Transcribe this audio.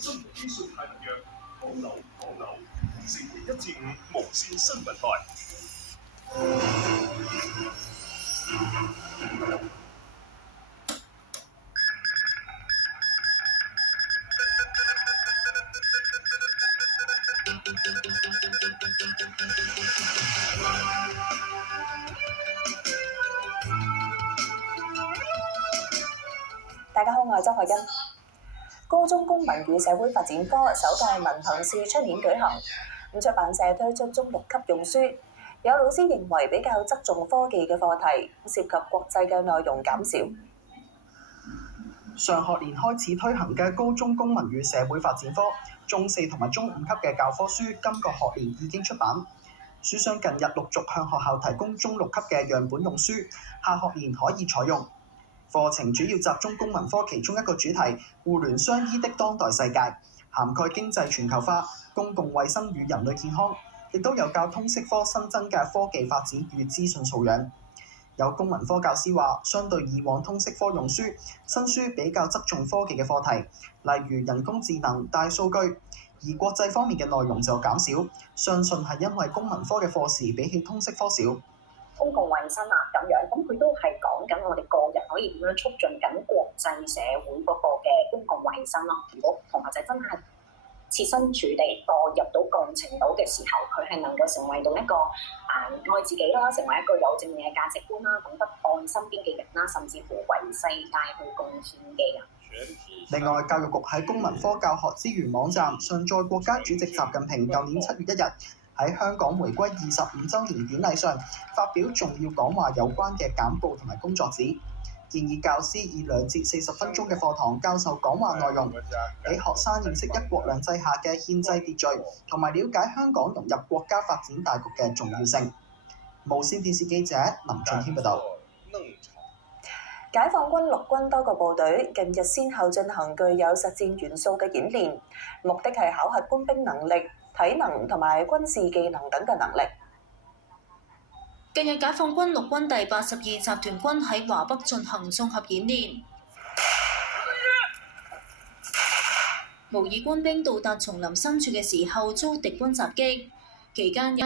生活資訊太頻躍，放流。星期1至5無線新聞台。大家好，我係周海欣。高中公民與社會發展科首屆文憑試出年舉行，出版社推出中6級用書，有老師認為比較側重科技嘅課題，涉及國際嘅內容減少。上學年開始推行嘅高中公民與社會發展科，中4同埋中5級嘅教科書，今個學年已經出版。書商近日陸續向學校提供中6級嘅樣本用書，下學年可以採用。課程主要集中公民科其中一個主題互聯相依的當代世界，涵蓋經濟全球化、公共衛生與人類健康，亦都有教通識科新增嘅科技發展與資訊素養。有公民科教師話，相對以往通識科用書，新書比較側重科技嘅課題，例如人工智能、大數據，而國際方面嘅內容就減少，相信係因為公民科嘅課時比起通識科少。公共衛生咁樣，咁佢都係講緊我哋個人可以點樣促進緊國際社會嗰個嘅公共衛生咯。如果同學仔真係設身處地代入到共情到嘅時候，佢係能夠成為到一個愛自己啦，成為一個有正面嘅價值觀啦，懂得愛身邊嘅人啦，甚至乎為世界去貢獻嘅人。另外，教育局喺公民科教學資源網站上載國家主席習近平舊年7月1日喺香港回歸25週年典禮上發表重要講話有關嘅簡報同埋工作紙，建議教師以2節40分鐘嘅課堂教授講話內容，俾學生認識一國兩制下嘅憲制秩序，同埋了解香港融入國家發展大局嘅重要性。無線電視記者林俊軒報導。解放軍陸軍多個部隊近日先後進行具有實戰元素嘅演練，目的係考核官兵能力、體能同埋軍事技能等嘅能力。近日解放軍陸軍第82集團軍喺華北進行綜合演練，模擬官兵到達叢林深處嘅時候遭敵軍襲擊，期間